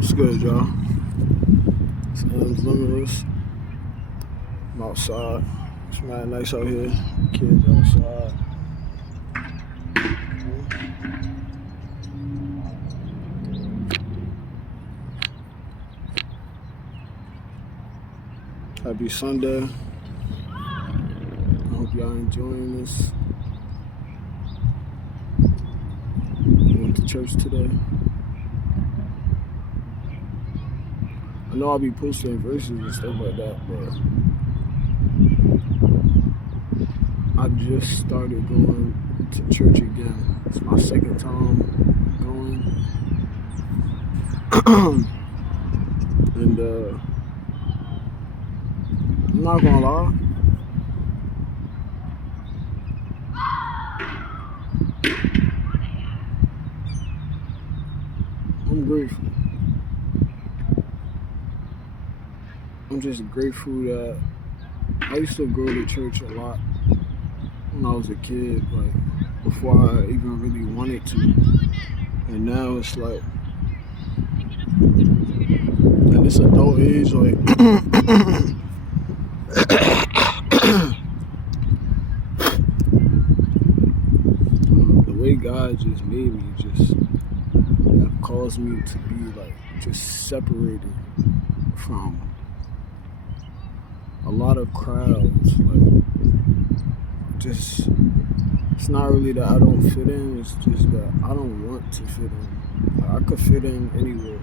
What's good, y'all? It's Limitless. I'm outside. It's mad nice out here. Kids outside. Happy Sunday. I hope y'all enjoying this. Went to church today. I know I'll be posting verses and stuff like that, but I just started going to church again. It's my second time going. And I'm not gonna lie. I'm grateful. I'm just grateful that I used to go to church a lot when I was a kid, like before I even really wanted to. And now it's like, at this adult age, like the way God just made me just have caused me to be like just separated from a lot of crowds. Like, just, it's not really that I don't fit in, it's just that I don't want to fit in. Like, I could fit in anywhere.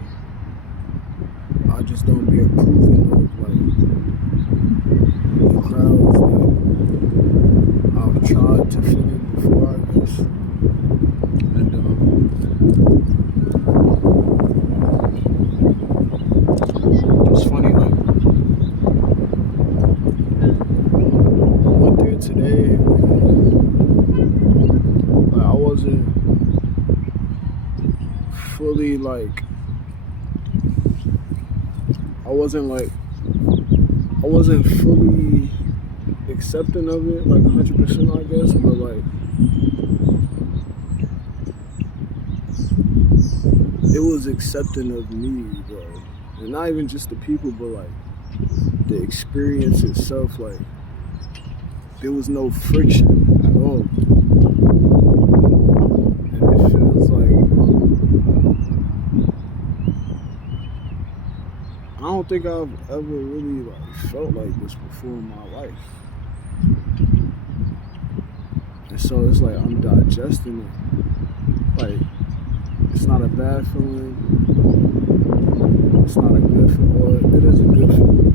I just don't be approving of like the crowds that I've tried to fit in before, I guess. And it's funny, like I went there today, like I wasn't fully like I wasn't fully accepting of it, like 100%, I guess, but like it was accepting of me, bro. And not even just the people, but like the experience itself. Like there was no friction at all, and it feels like I don't think I've ever really like felt like this before in my life. And so it's like I'm digesting it. Like it's not a bad feeling. It's not a good feeling. Well, it is a good feeling.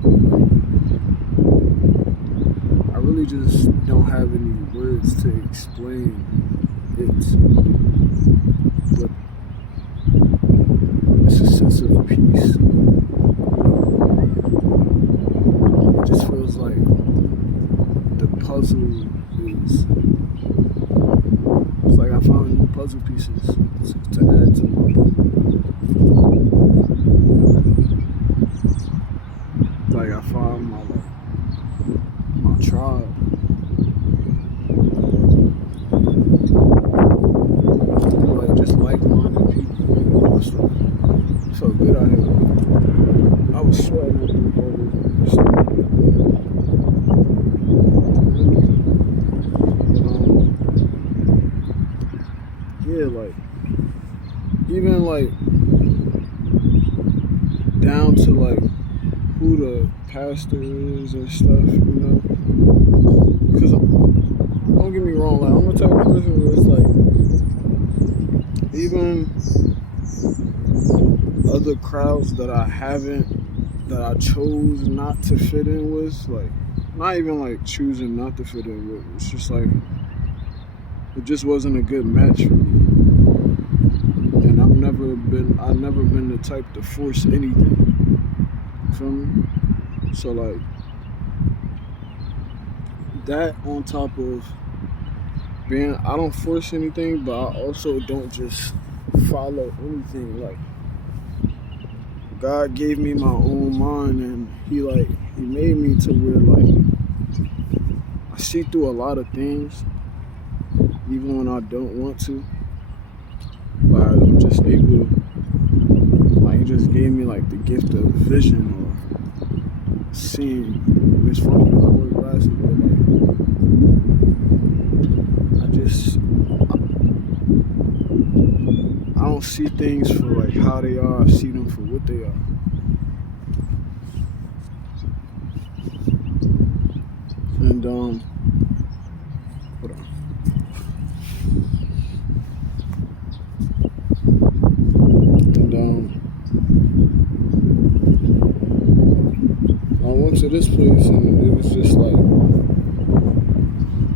Like, I really just don't have any words to explain it. But it's a sense of peace. It just feels like the puzzle is. It's like I found new puzzle pieces to add to my puzzle. Like I found my tribe. Like just like-minded people. It felt good out here. I was sweating with them boys. Yeah, like even like down to like who the pastor is and stuff, you know. Cause don't get me wrong, like I'm the type of person where it's like even other crowds that I chose not to fit in with, like not even like choosing not to fit in with, it's just like it just wasn't a good match for me. And I've never been the type to force anything. Feel me? So like that on top of being, I don't force anything, but I also don't just follow anything. Like God gave me my own mind, and he made me to where like I see through a lot of things, even when I don't want to. Like I'm just able to, like he just gave gave me like the gift of vision or seeing. It's funny because I wear glasses, but like I don't see things for like how they are. I see them for what they are. And hold on. And I went to this place and it was just like,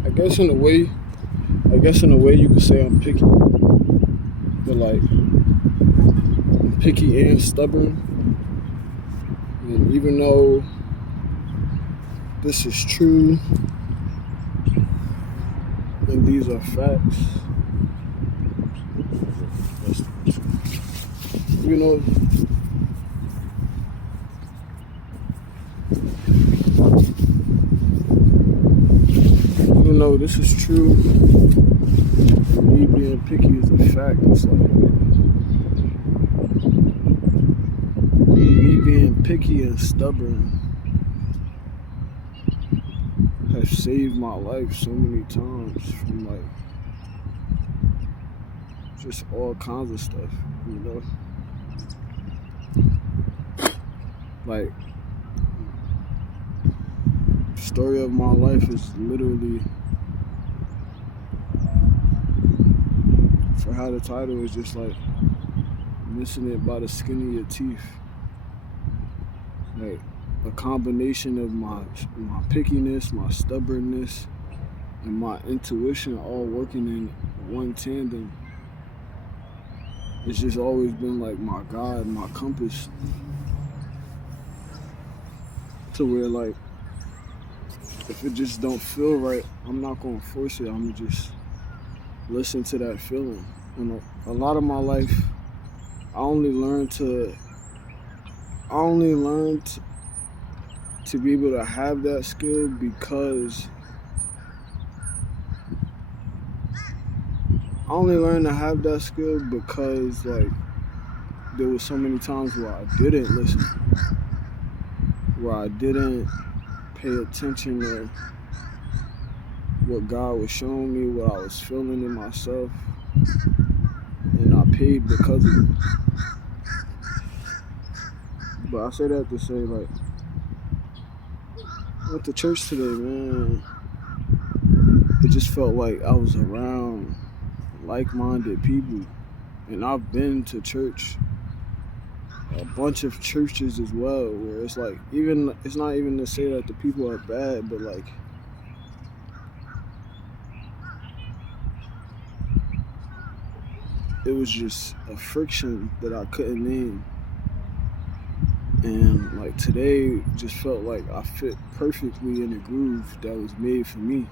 I guess in a way you could say I'm picky, but like I'm picky and stubborn. And even though this is true and these are facts, you know, even though this is true, me being picky is a fact. It's like me being picky and stubborn has saved my life so many times from like just all kinds of stuff, you know. Like, the story of my life is literally, for how the title is just like missing it by the skin of your teeth. Like a combination of my pickiness, my stubbornness, and my intuition all working in one tandem. It's just always been like my guide, my compass. To where like, if it just don't feel right, I'm not gonna force it. I'm gonna just listen to that feeling. And a lot of my life, I only learned to be able to have that skill because like there was so many times where I didn't listen, where I didn't pay attention to what God was showing me, what I was feeling in myself, and I paid because of it. But I say that to say, like, I went to church today, man. It just felt like I was around like-minded people. And I've been to church, a bunch of churches as well, where it's like, it's not even to say that the people are bad, but like, it was just a friction that I couldn't name. And like today just felt like I fit perfectly in a groove that was made for me.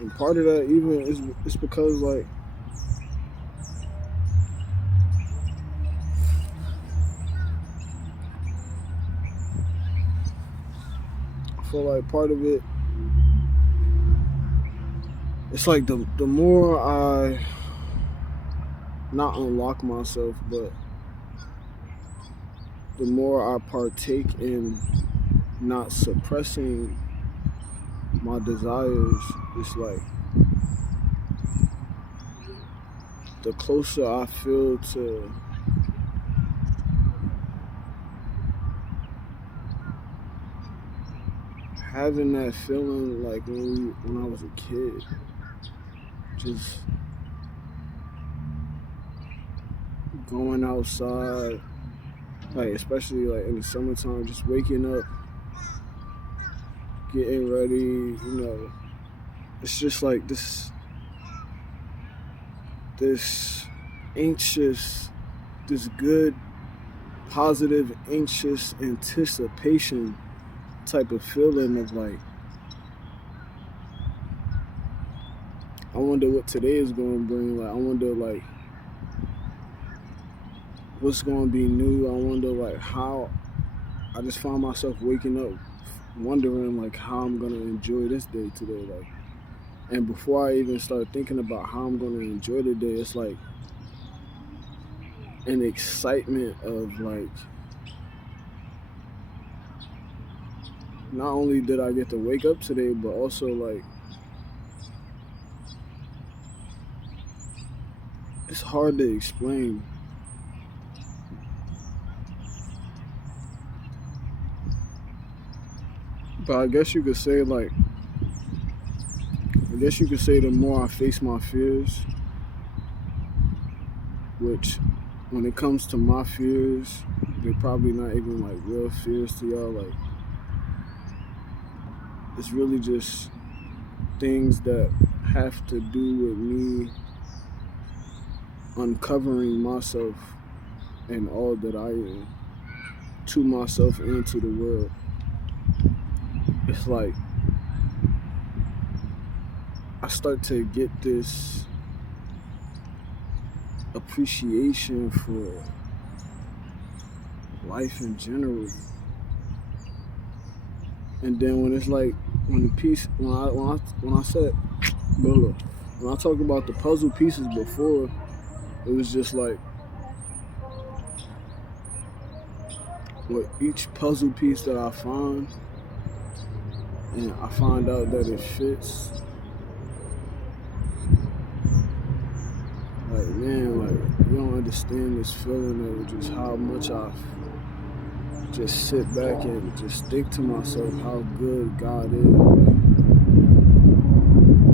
And part of that even is because like I feel like part of it, it's like the more I not unlock myself, but the more I partake in not suppressing my desires, it's like the closer I feel to having that feeling like when I was a kid, just going outside, like especially like in the summertime, just waking up, getting ready, you know, it's just like this anxious, this good, positive, anxious anticipation type of feeling of like, I wonder what today is going to bring. Like, I wonder like what's going to be new. I wonder like how. I just find myself waking up wondering like how I'm going to enjoy this day today. Like, And before I even start thinking about how I'm gonna enjoy the day, it's like an excitement of like, not only did I get to wake up today, but also like it's hard to explain. But I guess you could say the more I face my fears, which when it comes to my fears, they're probably not even like real fears to y'all. Like it's really just things that have to do with me uncovering myself and all that I am to myself and to the world. It's like I start to get this appreciation for life in general. And then when it's like when I said when I talked about the puzzle pieces before, it was just like with each puzzle piece that I find and I find out that it fits, like man, like you don't understand this feeling of just how much I just sit back and just think to myself how good God is.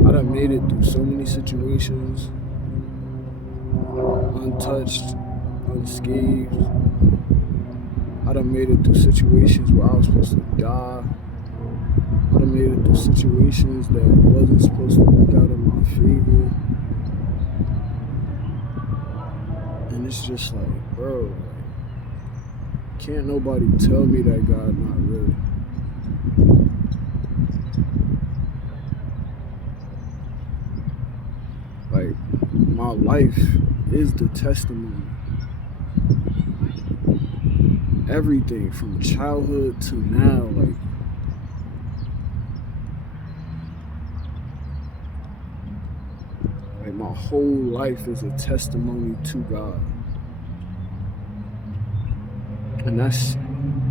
I done made it through so many situations, untouched, unscathed. I done made it through situations where I was supposed to die. I done made it through situations that wasn't supposed to work out in my favor. And it's just like, bro, can't nobody tell me that God not real. Like, my life is the testimony. Everything from childhood to now, like my whole life is a testimony to God. And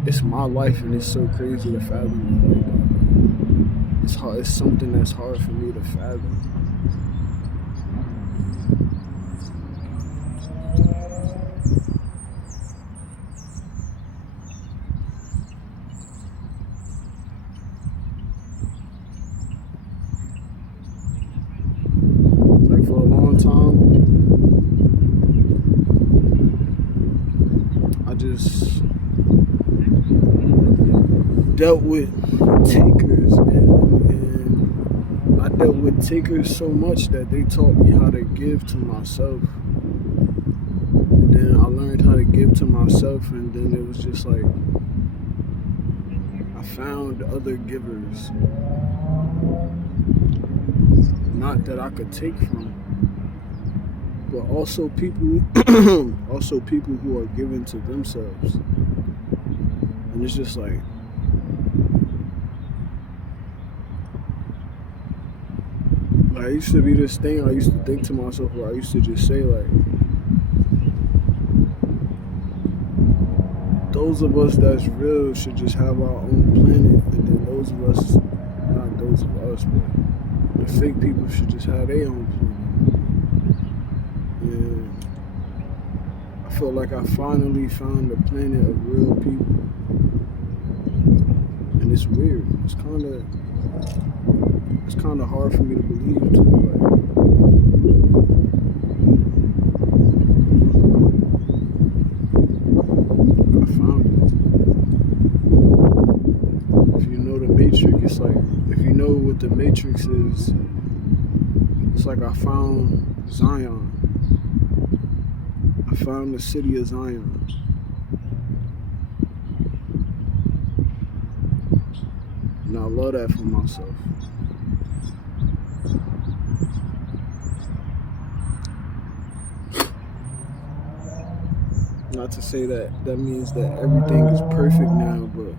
it's my life, and it's so crazy to fathom. It's hard. It's something that's hard for me to fathom. Like for a long time, I just dealt with takers, and I dealt with takers so much that they taught me how to give to myself. And then I learned how to give to myself, and then it was just like I found other givers, not that I could take from, but also people who are giving to themselves. And it's just like I used to be this thing I used to think to myself where I used to just say like, those of us that's real should just have our own planet, and then those of us, not those of us, but the fake people should just have their own planet. And I felt like I finally found a planet of real people. And it's weird. It's kind of hard for me to believe too. Like, I found it. If you know the Matrix, it's like, if you know what the Matrix is, it's like I found Zion. I found the city of Zion. And I love that for myself. Not to say that means that everything is perfect now, but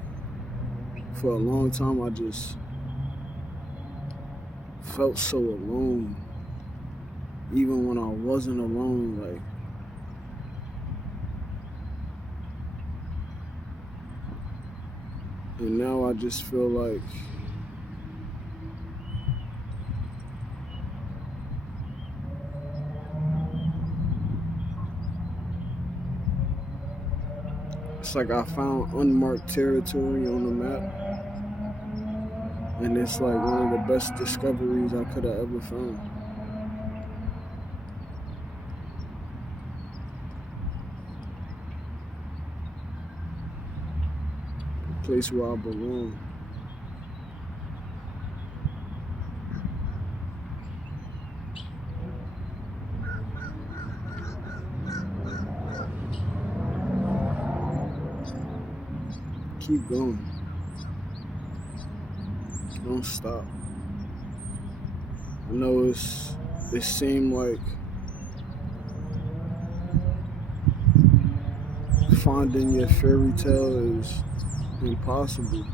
for a long time I just felt so alone, even when I wasn't alone. Like, and now I just feel like it's like I found unmarked territory on the map, and it's like one of the best discoveries I could have ever found. A place where I belong. Keep going. Don't stop. I know it seemed like finding your fairy tale is impossible,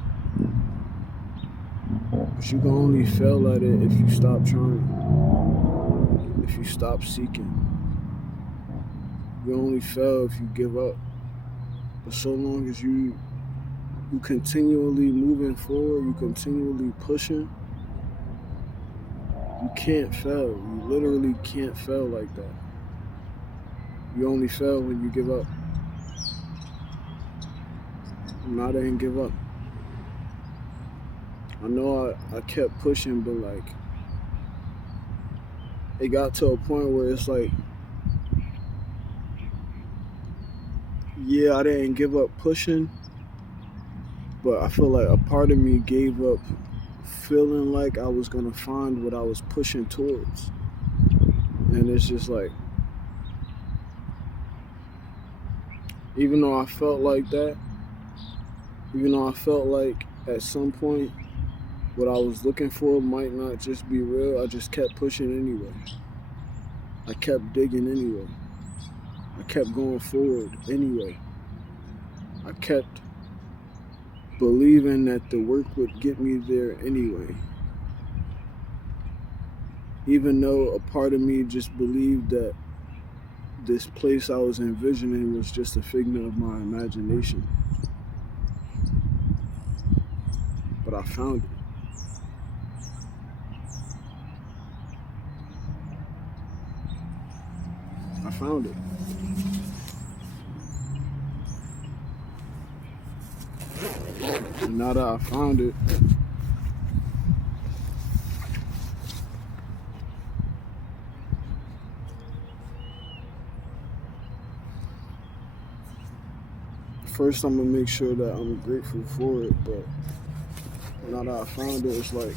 but you can only fail at it if you stop trying, if you stop seeking. You only fail if you give up. But so long as you continually moving forward, you continually pushing, you can't fail. You literally can't fail like that. You only fail when you give up. And I didn't give up. I know I kept pushing, but like it got to a point where it's like, yeah, I didn't give up pushing, but I feel like a part of me gave up feeling like I was gonna find what I was pushing towards. And it's just like, even though I felt like that, even though I felt like at some point what I was looking for might not just be real, I just kept pushing anyway. I kept digging anyway. I kept going forward anyway. I kept believing that the work would get me there anyway. Even though a part of me just believed that this place I was envisioning was just a figment of my imagination. But I found it. I found it. And now that I found it, first I'm gonna make sure that I'm grateful for it, but now that I found it, it's like,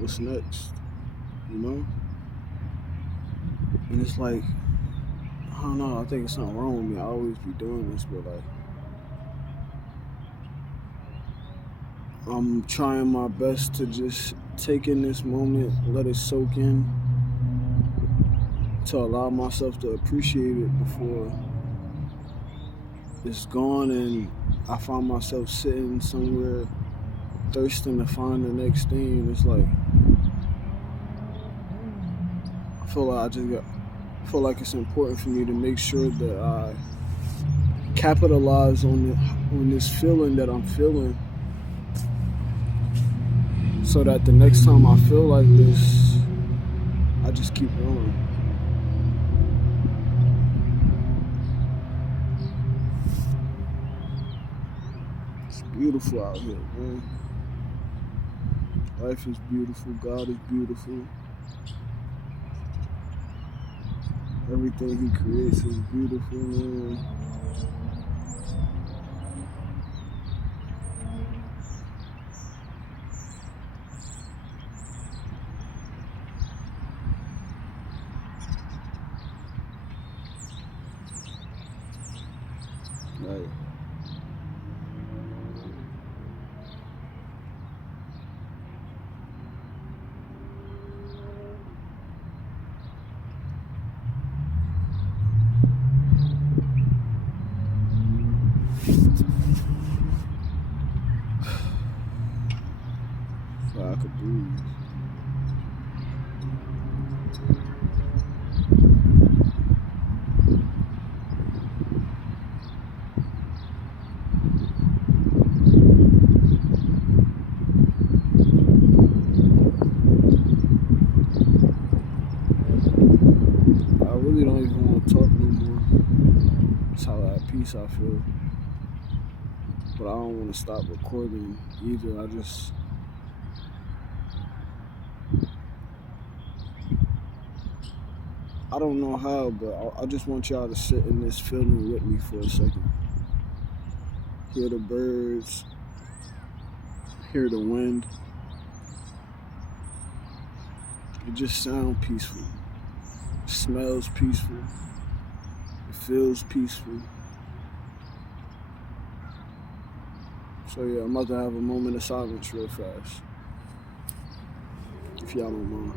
what's next? You know? And it's like, I don't know, I think it's something wrong with me. I always be doing this, but like, I'm trying my best to just take in this moment, let it soak in, to allow myself to appreciate it before it's gone and I find myself sitting somewhere thirsting to find the next thing. And it's like, I feel like it's important for me to make sure that I capitalize on this feeling that I'm feeling, so that the next time I feel like this, I just keep going. It's beautiful out here, man. Life is beautiful. God is beautiful. Everything He creates is beautiful, man. Right. So I could breathe. I really don't even want to talk no more. That's how at peace I feel. But I don't want to stop recording either. I don't know how, but I just want y'all to sit in this feeling with me for a second. Hear the birds, hear the wind. It just sounds peaceful. It smells peaceful. It feels peaceful. So yeah, I'm about to have a moment of silence real fast. If y'all don't mind.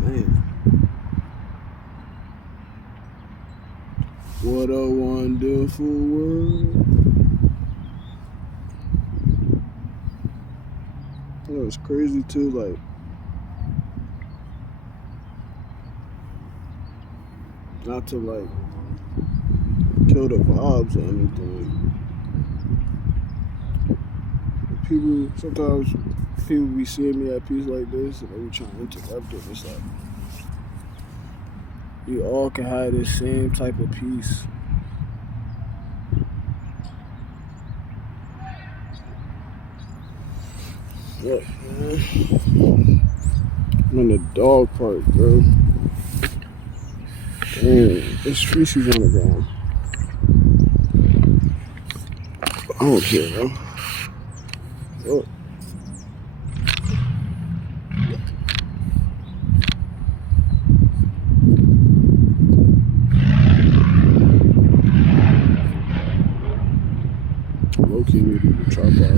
Man, what a wonderful world. You know, it's crazy too, like, not to like kill the vibes or anything. Sometimes people be seeing me at peace like this and they be trying to interrupt it. It's like, you all can have this same type of peace. Look, man. I'm in the dog park, bro. Damn, there's feces on the ground. I don't care, bro. Look. Low-key need to try by.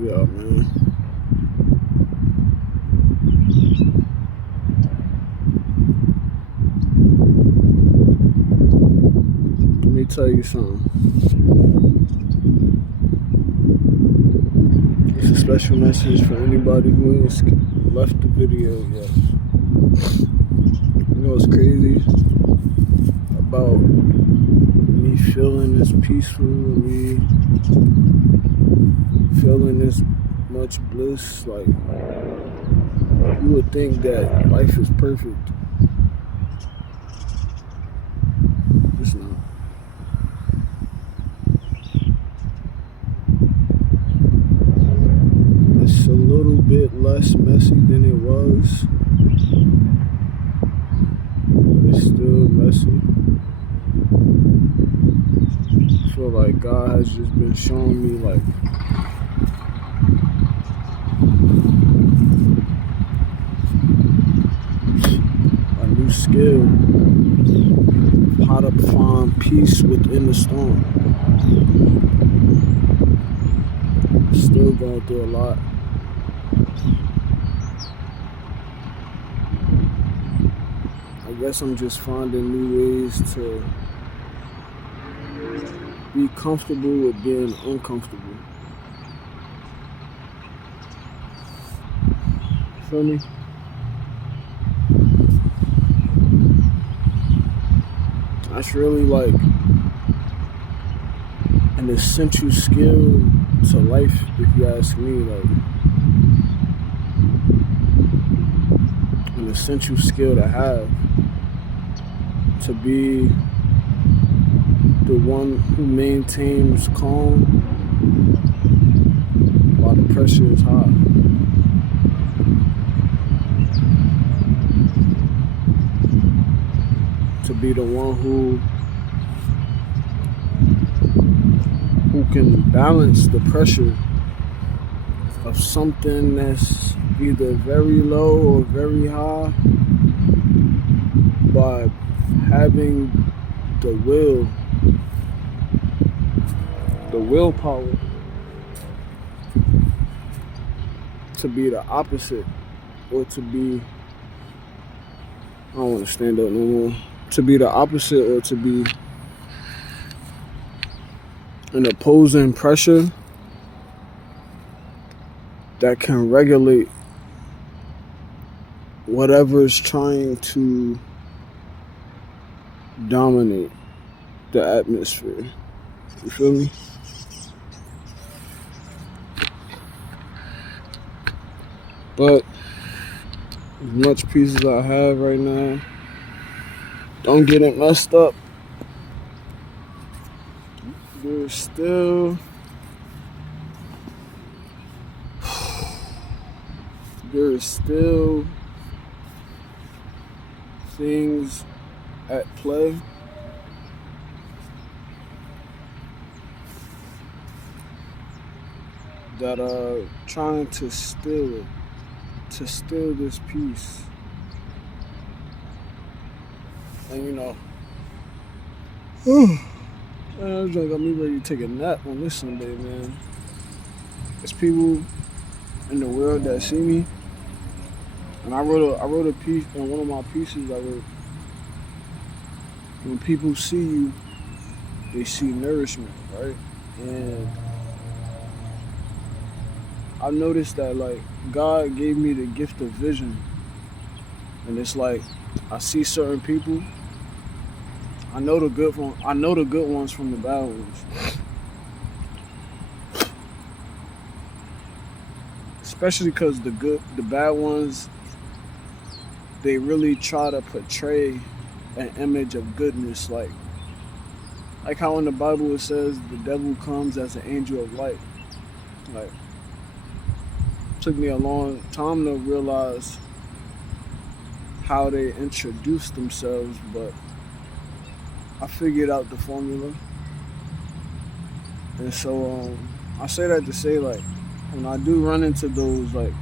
love y'all, man. Let me tell you something. It's a special message for anybody who has left the video yet. You know what's crazy about me feeling this peaceful, me feeling this much bliss? Like, you would think that life is perfect. It's not. It's a little bit less messy than it was, but it's still messy. I feel like God has just been showing me like a new skill, how to find peace within the storm. Still going through a lot. I guess I'm just finding new ways to be comfortable with being uncomfortable. Feel me? That's really like an essential skill to life, if you ask me. Like, an essential skill to have, to be the one who maintains calm while the pressure is high. To be the one who can balance the pressure of something that's either very low or very high by having the willpower to be the opposite, or to be, I don't want to stand up no more, to be the opposite, or to be an opposing pressure that can regulate whatever's trying to dominate the atmosphere. You feel me? But as much peace as I have right now, don't get it messed up. There's still things at play that are trying to steal it, to steal this peace. And you know, man, it's like got me ready to take a nap on this Sunday, man. There's people in the world that see me, and I wrote a piece in one of my pieces. I wrote, when people see you, they see nourishment, right? And I noticed that, like, God gave me the gift of vision, and it's like I see certain people. I know the good ones from the bad ones. Especially because the bad ones, they really try to portray an image of goodness, like how in the Bible it says the devil comes as an angel of light. Like, it took me a long time to realize how they introduce themselves, but I figured out the formula. And so I say that to say, like, when I do run into those, like,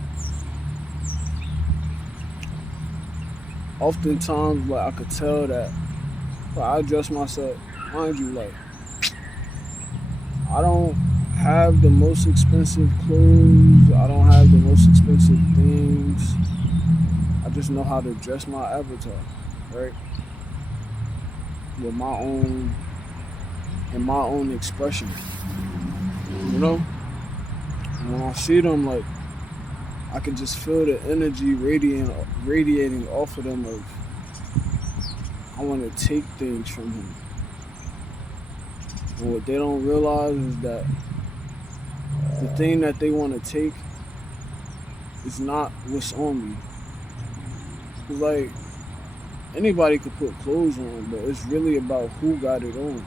oftentimes, like, I could tell that, like, I address myself, mind you, like, I don't have the most expensive clothes. I don't have the most expensive things. I just know how to dress my avatar, right? With my own and my own expression. You know? And when I see them, like I can just feel the energy radiating off of them. Of I want to take things from him. And what they don't realize is that the thing that they want to take is not what's on me. It's like anybody could put clothes on, but it's really about who got it on.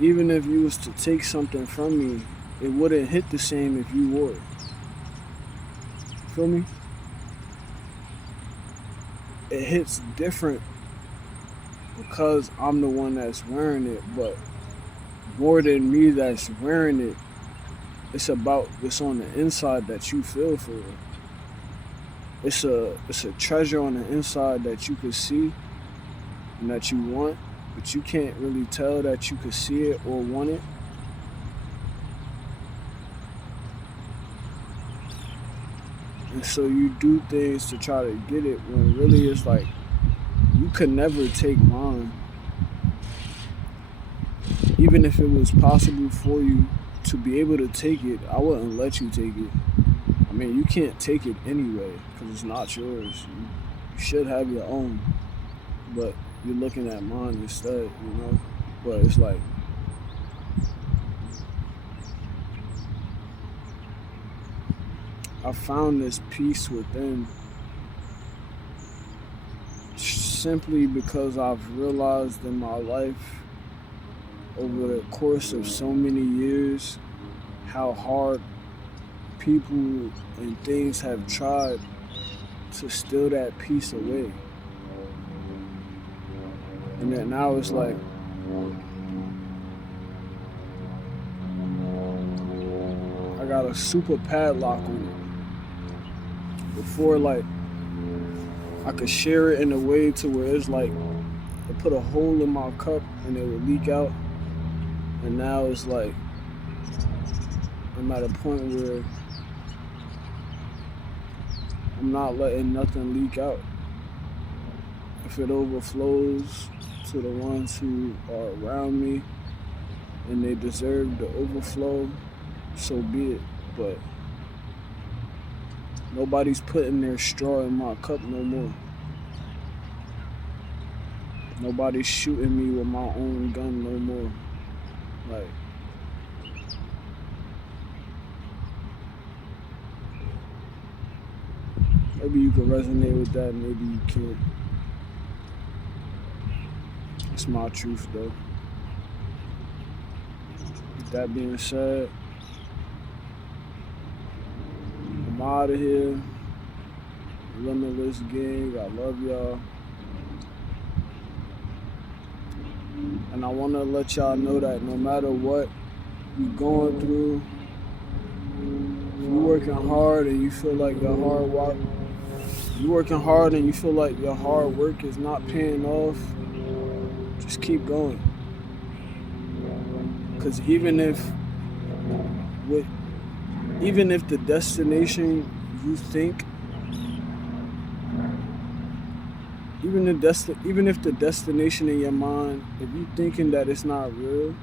Even if you was to take something from me, it wouldn't hit the same if you wore it. Feel me? It hits different because I'm the one that's wearing it, but more than me that's wearing it, it's about what's on the inside that you feel for it. It's a treasure on the inside that you can see and that you want, but you can't really tell that you could see it or want it. And so you do things to try to get it when really it's like you could never take mine. Even if it was possible for you to be able to take it, I wouldn't let you take it. I mean, you can't take it anyway because it's not yours. You should have your own, but you're looking at mine instead, you know? But it's like, I found this peace within simply because I've realized in my life over the course of so many years how hard people and things have tried to steal that peace away. And then now it's like I got a super padlock on it. Before, like, I could share it in a way to where it's like it put a hole in my cup and it would leak out. And now it's like I'm at a point where I'm not letting nothing leak out. If it overflows to the ones who are around me and they deserve the overflow, so be it. But nobody's putting their straw in my cup no more. Nobody's shooting me with my own gun no more. Like, maybe you can resonate with that, maybe you can't. It's my truth though. With that being said, I'm out of here. Limitless gang, I love y'all. And I want to let y'all know that no matter what you're going through, if you're working hard and you feel like your hard work, you're working hard and you feel like your hard work is not paying off, just keep going. Because even if the destination you think, even if the destination in your mind, if you thinking that it's not real,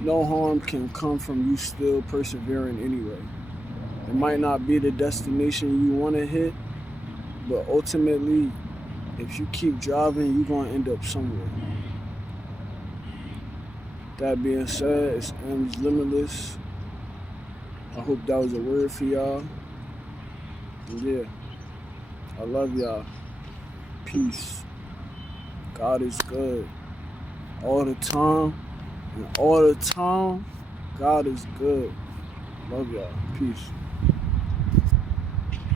no harm can come from you still persevering anyway. It might not be the destination you want to hit, but ultimately, if you keep driving, you're going to end up somewhere. That being said, it's M's Limitless. I hope that was a word for y'all. And yeah, I love y'all. Peace. God is good. All the time. And all the time, God is good. Love y'all. Peace.